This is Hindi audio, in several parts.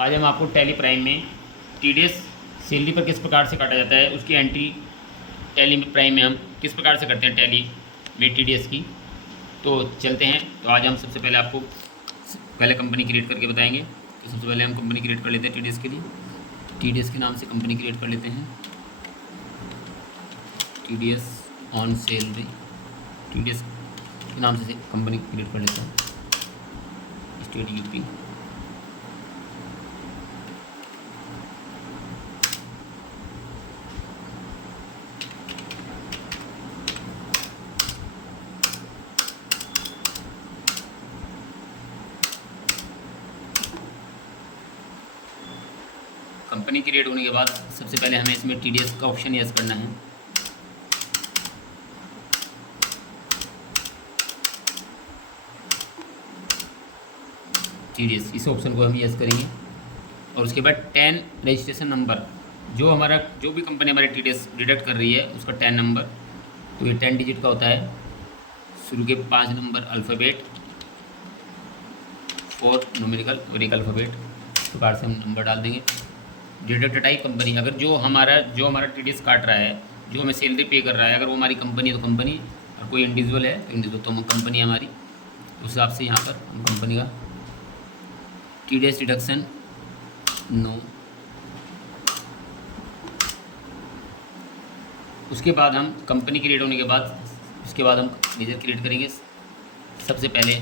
आज हम आपको टैली प्राइम में टीडीएस सैलरी पर किस प्रकार से काटा जाता है, उसकी एंट्री टैली प्राइम में हम किस प्रकार से करते हैं टैली में टीडीएस की। तो चलते हैं। तो आज हम सबसे पहले आपको पहले कंपनी क्रिएट करके बताएंगे। तो सबसे पहले हम कंपनी क्रिएट कर लेते हैं टीडीएस के लिए। टीडीएस के नाम से कंपनी क्रिएट कर लेते हैं, टीडीएस ऑन सैलरी। टीडीएस के नाम से कंपनी क्रिएट कर लेते हैं, स्टेट यूपी। कंपनी क्रिएट होने के बाद सबसे पहले हमें इसमें टीडीएस का ऑप्शन यस करना है। टीडीएस इस ऑप्शन को हम यस करेंगे और उसके बाद 10 रजिस्ट्रेशन नंबर, जो भी कंपनी हमारे टीडीएस डिडक्ट कर रही है उसका 10 नंबर। तो ये 10 डिजिट का होता है। शुरू के 5 नंबर अल्फ़ाबेट, 4 न्यूमेरिकल और 1 अल्फ़ाबेट। इस प्रकार से हम नंबर डाल देंगे। डिडक्ट टाइप कंपनी, अगर जो हमारा टीडीएस काट रहा है, जो हमें सैलरी पे कर रहा है, अगर वो हमारी कंपनी है तो कंपनी, और कोई इंडिविजुअल है तो इंडिविजुअल। तो कंपनी है हमारी, उस हिसाब से यहाँ पर हम कंपनी का टीडीएस डिडक्शन नो। उसके बाद हम कंपनी क्रिएट होने के बाद उसके बाद हम मेजर क्रिएट करेंगे। सबसे पहले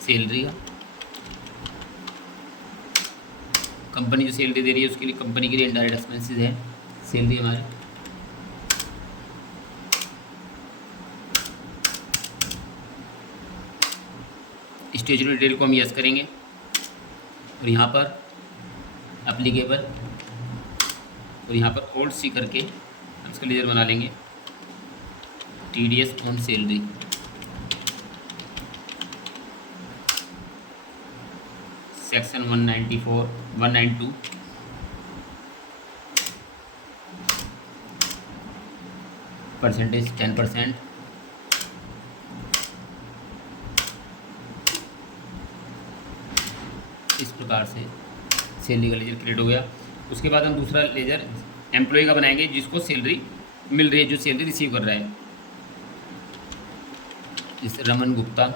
सैलरी का, कंपनी जो सैलरी दे रही है उसके लिए कंपनी के लिए इनडायरेक्ट एक्सपेंसेस है सैलरी हमारे। स्टेचुरी डिटेल को हम यस करेंगे और यहाँ पर एप्लीकेबल और यहाँ पर ओल्ड सी करके हम इसका लेजर बना लेंगे, TDS on salary. Section 192 percentage 10%। इस प्रकार से सैलरी का लेजर क्रिएट हो गया। उसके बाद हम दूसरा लेजर एम्प्लॉय का बनाएंगे, जिसको सैलरी मिल रही है, जो सैलरी रिसीव कर रहा है। जैसे रमन गुप्ता,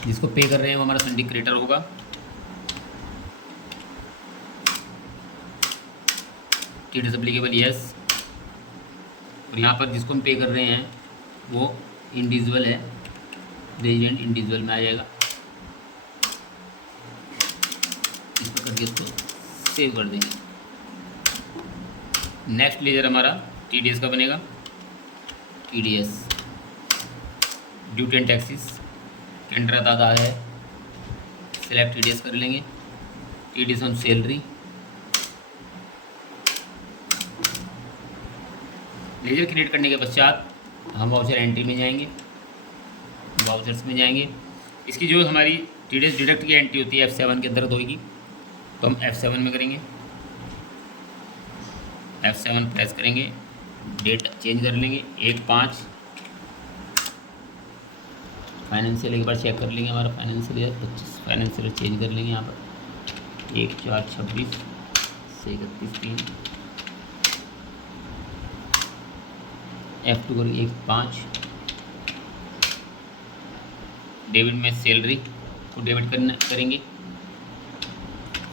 जिसको पे कर रहे हैं वो हमारा संडी क्रिएटर होगा। TDS applicable yes. और यहाँ पर जिसको हम पे कर रहे हैं वो इंडिविजुअल है, रेजिडेंट इंडिविजुअल में आ जाएगा। इस पर करके इसको सेव कर देंगे। नेक्स्ट लेजर हमारा टीडीएस का बनेगा, TDS duty and taxes. Tender दादा है, सिलेक्ट टीडीएस कर लेंगे, TDS on salary. Laser create करने के पश्चात हम वाउचर एंट्री में जाएंगे, वाउचर्स में जाएंगे। इसकी जो हमारी टीडीएस डिडक्ट की एंट्री होती है F7 के अंदर होगी, तो हम F7 में करेंगे। F7 प्रेस करेंगे, डेट चेंज कर लेंगे 1/5। फाइनेंशियल एक बार चेक कर लेंगे, हमारा फाइनेंशियल ईयर 25 फाइनेंशियल चेंज कर लेंगे यहाँ पर 1/4/26 से 31/3। F2 करके 1/5। डेबिट में सैलरी को डेबिट करेंगे।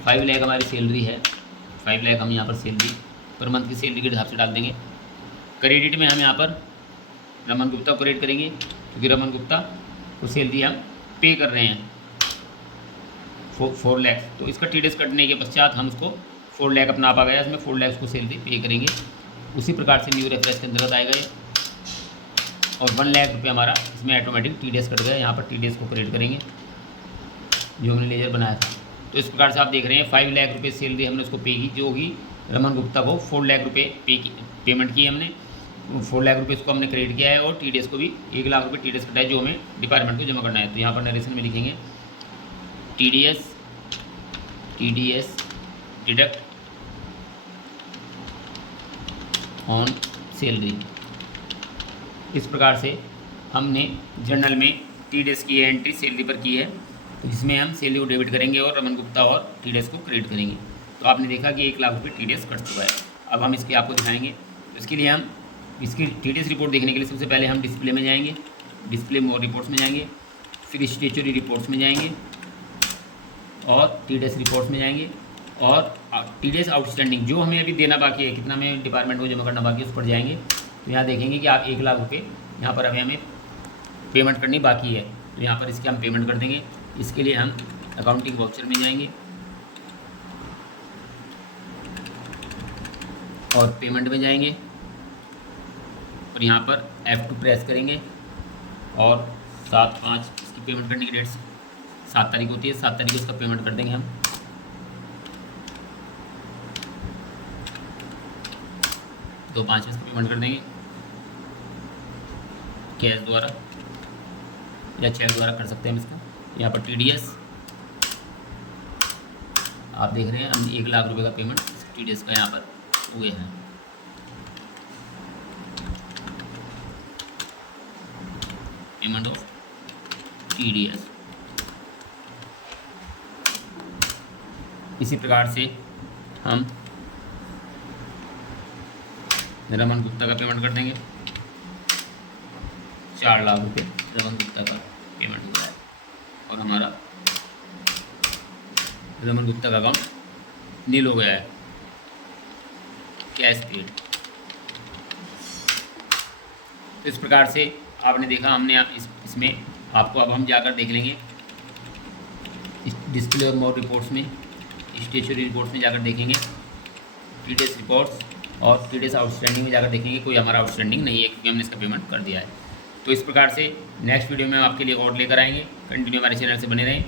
5 लाख हमारी सैलरी है, 5 लाख हम यहाँ पर सैलरी पर मंथ की सैलरी के हिसाब से डाल देंगे। क्रेडिट में हम यहाँ पर रमन गुप्ता को क्रेडिट करेंगे, क्योंकि रमन गुप्ता को सैलरी हम पे कर रहे हैं 4 लाख। तो इसका टीडीएस कटने के पश्चात हम उसको 4 लाख अपना आप आ गया, इसमें 4 लाख उसको सैलरी पे करेंगे। उसी प्रकार से न्यू रेफरेंस के अंतर्गत आएगा ये। और 1 लाख रुपये हमारा इसमें ऑटोमेटिक टीडीएस कट गया। यहाँ पर टीडीएस को क्रिएट करेंगे जो हमने लेजर बनाया था। तो इस प्रकार से आप देख रहे हैं 5 लाख रुपये सैलरी हमने उसको पे की, जो होगी रमन गुप्ता को 4 लाख रुपये पेमेंट की हमने। 4 लाख रुपये इसको हमने क्रेडिट किया है और टीडीएस को भी 1 लाख रुपये टीडीएस कटा है, जो हमें डिपार्टमेंट को जमा करना है। तो यहाँ पर नरेशन में लिखेंगे टीडीएस डिडक्ट ऑन सैलरी। इस प्रकार से हमने जर्नल में TDS की एंट्री सैलरी पर की है, तो जिसमें हम सैलरी को डेबिट करेंगे और रमन गुप्ता और TDS को क्रेडिट करेंगे। तो आपने देखा कि 1 लाख रुपये TDS कट चुका है। अब हम इसके आपको दिखाएंगे। तो इसके लिए हम इसकी TDS रिपोर्ट देखने के लिए सबसे पहले हम डिस्प्ले में जाएंगे, डिस्प्ले मोर रिपोर्ट्स में जाएंगे, फिर स्टेचुरी रिपोर्ट्स में जाएंगे और TDS रिपोर्ट्स में जाएंगे और TDS आउटस्टैंडिंग जो हमें अभी देना बाकी है, कितना हमें डिपार्टमेंट को जमा करना बाकी है, उस पर जाएंगे। तो यहाँ देखेंगे कि आप 1 लाख रुपये यहाँ पर अभी हमें पेमेंट करनी बाकी है, तो यहाँ पर इसके हम पेमेंट कर देंगे। इसके लिए हम अकाउंटिंग वाउचर में जाएंगे और पेमेंट में जाएंगे और यहाँ पर F2 प्रेस करेंगे और 7/5 इसकी पेमेंट करने की डेट 7 तारीख होती है, 7 तारीख को इसका पेमेंट कर देंगे हम। तो 5 इसका पेमेंट कर देंगे कैश द्वारा या चेक द्वारा कर सकते हैं हम इसका। यहाँ पर TDS आप देख रहे हैं, हम 1 लाख रुपए का पेमेंट TDS का यहाँ पर हुए हैं। Payment of TDS। इसी प्रकार से हम रमन गुप्ता का पेमेंट कर देंगे। 4 लाख रुपये रमन गुप्ता का पेमेंट हुआ है और हमारा रमन गुप्ता का अकाउंट नील हो गया है, कैश पेड। तो इस प्रकार से आपने देखा, हमने इसमें आपको अब हम जाकर देख लेंगे डिस्प्ले और मोर रिपोर्ट्स में, स्टेचुरी रिपोर्ट्स में जाकर देखेंगे TDS रिपोर्ट्स और TDS आउटस्टैंडिंग में जाकर देखेंगे कोई हमारा आउटस्टैंडिंग नहीं है क्योंकि हमने इसका पेमेंट कर दिया है। तो इस प्रकार से नेक्स्ट वीडियो में हम आपके लिए और लेकर आएंगे। कंटिन्यू हमारे चैनल से बने रहें।